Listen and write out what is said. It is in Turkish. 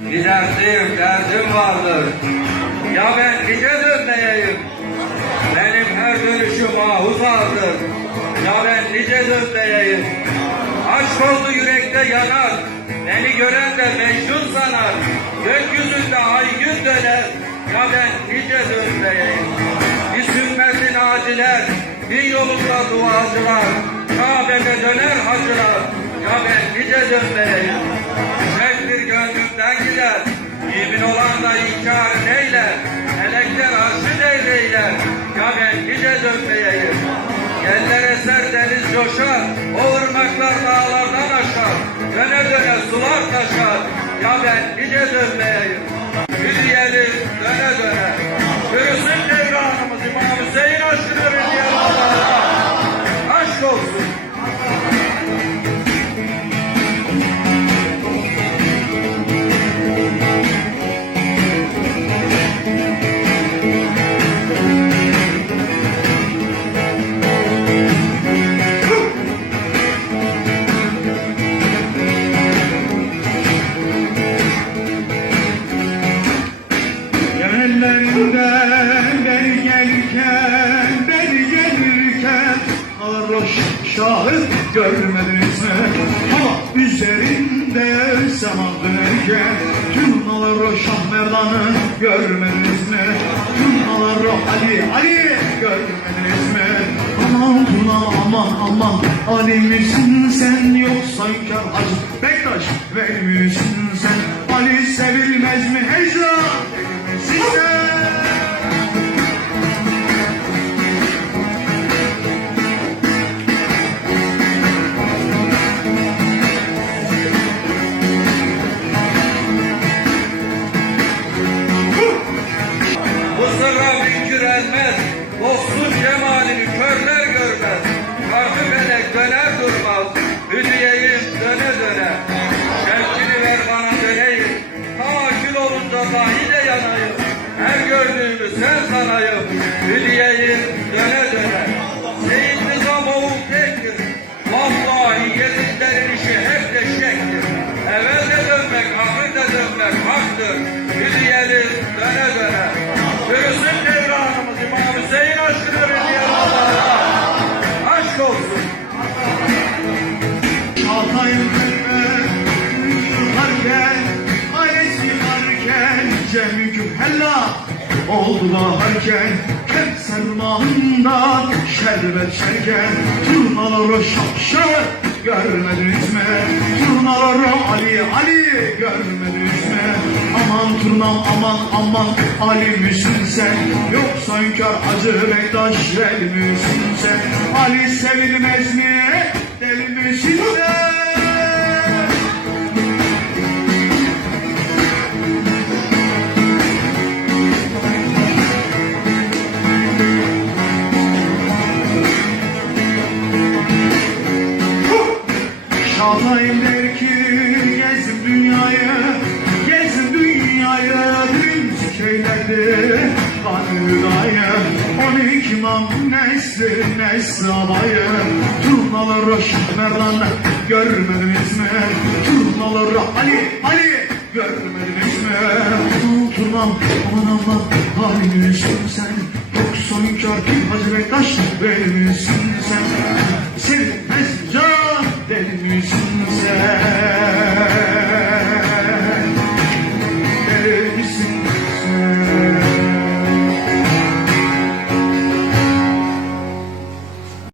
Bir derdim vardır. Ya ben nice dönmeyeyim. Benim her dönüşüm ahuzardır. Ya ben nice dönmeyeyim. Aşk oldu yürekte yanar. Beni gören de mecnun sanar. Gökyüzünde ay gün döner. Ya ben nice dönmeyeyim. Bir sünnetin aciler, bir yolunda duacılar. Kabe'de döner hacılar. Ya ben nice dönmeyeyim. Şevktir gönlümden gider. Yemin olan da inkar neyler. Melekler arşı devreyler. Ya ben nice dönmeyeyim. Yeller eser deniz coşar. O ırmaklar dağlardan aşar. Döne döne sular taşar. Ya ben nice dönmeyeyim. Hülyelim döne döne. Yürüsün devranımız İmam Hüseyin aşkını veriyor Allah'a. Aşk olsun. Ellerinden beri gelirken Arroş şahit görmediniz mi? Ama üzerinde zaman dönerken Turnalar Şah Merdan'ı görmediniz mi? Turnalar Ali görmediniz mi? Aman Turna aman Ali misin sen yoksa inkar Hacı Bektaş Veli misin sen? Ali sevilmez mi heyza? Bu sırra mümkün elmez. Dostun cemalini körler görmez. Farkı melek döner durmaz. Hüdiyeyim döne döne. Şevkini ver bana döneyim. Tahakkül olunca dahi de yanayım. Her gördüğümü sen sanayım. Hüdiyeyim döne döne. Seyyid Nizam oğul tektir. Vallahi yediklerin işi hep de şektir. Evvel de dönmek, ahir de dönmek haktır. Hüdiyeyim döne döne. Yürüsün devranımız İmam Hüseyin aşkını veriyor Allah'a. Aşk olsun. Çağatay'ın yıkarken, ailesi yıkarken, Cemil hella oldu baharken, Kevser mağında şerbet şerken, Turnaları şapşal görmediniz mi? Turnaları Ali görmediniz mi? Aman turnam aman Ali misin sen? Yoksa hünkâr Hacı Bektaş Veli misin sen? Ali sevilmez mi? Deli misin sen? Çağatay'ım der ki gezdim dünyayı Dümdüz köylerde Kanıdayı 12 imam nesli abayı Turnaları Şah Merdan görmediniz mi? Turnaları Ali görmediniz mi? Turnam aman Ali misin sen? Yoksa hünkâr Hacı Bektaş Veli misin sen? Sevilmez can deli misin sen?